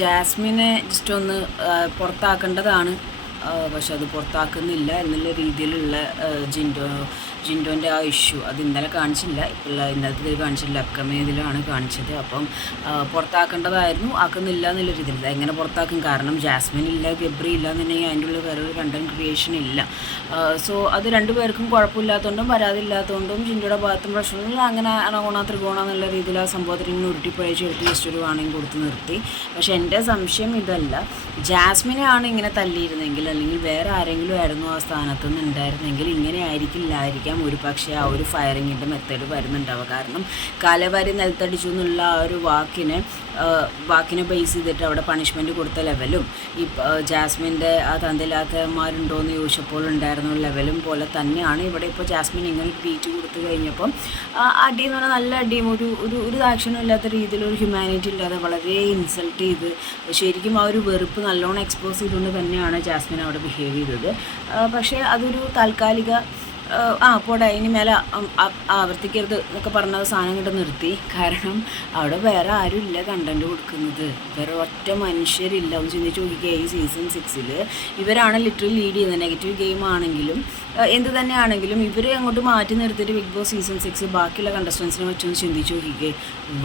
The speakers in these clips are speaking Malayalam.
ജാസ്മിനെ ജസ്റ്റ് ഒന്ന് പുറത്താക്കേണ്ടതാണ്. പക്ഷെ അത് പുറത്താക്കുന്നില്ല എന്നുള്ള രീതിയിലുള്ള ജിൻഡോ ജിൻഡോന്റെ ആ ഇഷ്യൂ അത് ഇന്നലെ കാണിച്ചില്ല. ഇപ്പോൾ ഇന്നലത്തെ ഇതിൽ കാണിച്ചില്ല അപ്കമിങ് ഇതിലാണ് കാണിച്ചത്. അപ്പം പുറത്താക്കേണ്ടതായിരുന്നു. ആക്കുന്നില്ല എന്നുള്ള രീതിയിൽ. എങ്ങനെ പുറത്താക്കും? കാരണം ജാസ്മിൻ ഇല്ല ഗബ്രി ഇല്ല എന്നുണ്ടെങ്കിൽ അതിന്റെ ഉള്ളിൽ വേറെ ഒരു കണ്ടന്റ് ക്രിയേഷൻ ഇല്ല സോ അത് രണ്ടുപേർക്കും കുഴപ്പമില്ലാത്തതുകൊണ്ടും പരാതിയില്ലാത്തതുകൊണ്ടും ജിൻഡോയുടെ ഭാഗത്തും പ്രശ്നമില്ല അങ്ങനെ അണകോണ ത്രികോണ എന്നുള്ള രീതിയിൽ ആ സംഭവത്തിന് ഇങ്ങനെ ഉരുട്ടിപ്പഴിച്ച് എടുത്ത് ജസ്റ്റ് ഒരു വാണിംഗ് കൊടുത്ത് നിർത്തി. പക്ഷേ എന്റെ സംശയം ഇതല്ല. ജാസ്മിനെ ആണ് ഇങ്ങനെ തല്ലിയിരുന്നെങ്കിൽ അല്ലെങ്കിൽ വേറെ ആരെങ്കിലും ആയിരുന്നു ആ സ്ഥാനത്ത് നിന്ന് ഉണ്ടായിരുന്നെങ്കിൽ ഇങ്ങനെ ആയിരിക്കില്ലായിരിക്കാം. ഒരു പക്ഷേ ആ ഒരു ഫയറിങ്ങിന്റെ മെത്തേഡ് വരുന്നുണ്ടാവുക. കാരണം കാലവാരി നിലത്തടിച്ചു എന്നുള്ള ആ ഒരു വാക്കിനെ വാക്കിനെ ബേസ് ചെയ്തിട്ട് അവിടെ പണിഷ്മെന്റ് കൊടുത്ത ലെവലും ഈ ജാസ്മിന്റെ ആ തന്തയില്ലാത്തമാരുണ്ടോ എന്ന് ചോദിച്ചപ്പോൾ ഉണ്ടായിരുന്ന ലെവലും പോലെ തന്നെയാണ് ഇവിടെ ഇപ്പോൾ ജാസ്മിൻ ഇങ്ങനെ ബീറ്റ് കൊടുത്തു കഴിഞ്ഞപ്പം അടി എന്ന് പറഞ്ഞാൽ നല്ല അടിയും ഒരു ഒരു ഒരു ആക്ഷനും ഇല്ലാത്ത രീതിയിൽ ഒരു ഹ്യൂമാനിറ്റി ഇല്ലാതെ വളരെ ഇൻസൾട്ട് ചെയ്ത് ശരിക്കും ആ ഒരു വെറുപ്പ് നല്ലോണം എക്സ്പോസ് ചെയ്തുകൊണ്ട് തന്നെയാണ് ജാസ്മിൻ അവിടെ ബിഹേവ് ചെയ്തത്. പക്ഷേ അതൊരു താൽക്കാലിക ആ, പോടെ ഇനി മേലെ ആവർത്തിക്കരുത് എന്നൊക്കെ പറഞ്ഞ സാധനം ഇങ്ങോട്ട് നിർത്തി. കാരണം അവിടെ വേറെ ആരും ഇല്ല കണ്ടന്റ് കൊടുക്കുന്നത്. വേറെ ഒറ്റ മനുഷ്യരില്ല. ഒന്ന് ചിന്തിച്ച് നോക്കിക്കുക ഈ സീസൺ സിക്സിൽ ഇവരാണ് ലിറ്ററലി ലീഡ് ചെയ്യുന്നത്. നെഗറ്റീവ് ഗെയിം ആണെങ്കിലും എന്ത് തന്നെയാണെങ്കിലും ഇവരെ അങ്ങോട്ട് മാറ്റി നിർത്തിയിട്ട് ബിഗ് ബോസ് സീസൺ സിക്സ് ബാക്കിയുള്ള കണ്ടസ്റ്റൻസിനെ വെച്ചൊന്ന് ചിന്തിച്ച് നോക്കിക്കേ.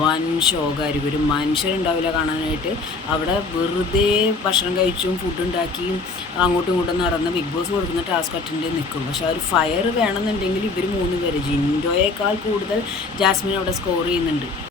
വൻ ഷോകായിരിക്കും ഒരു മനുഷ്യരുണ്ടാവില്ല കാണാനായിട്ട്. അവിടെ വെറുതെ ഭക്ഷണം കഴിച്ചും ഫുഡ് ഉണ്ടാക്കിയും അങ്ങോട്ടും ഇങ്ങോട്ടും നടന്ന് ബിഗ് ബോസ് കൊടുക്കുന്ന ടാസ്ക് അറ്റൻഡ് ചെയ്ത് നിൽക്കും. പക്ഷെ ആ ഒരു ഫയർ വേണമെന്നുണ്ടെങ്കിൽ ഇവർ മൂന്ന് പേര്. ജിൻഡോയേക്കാൾ കൂടുതൽ ജാസ്മിൻ അവിടെ സ്കോർ ചെയ്യുന്നുണ്ട്.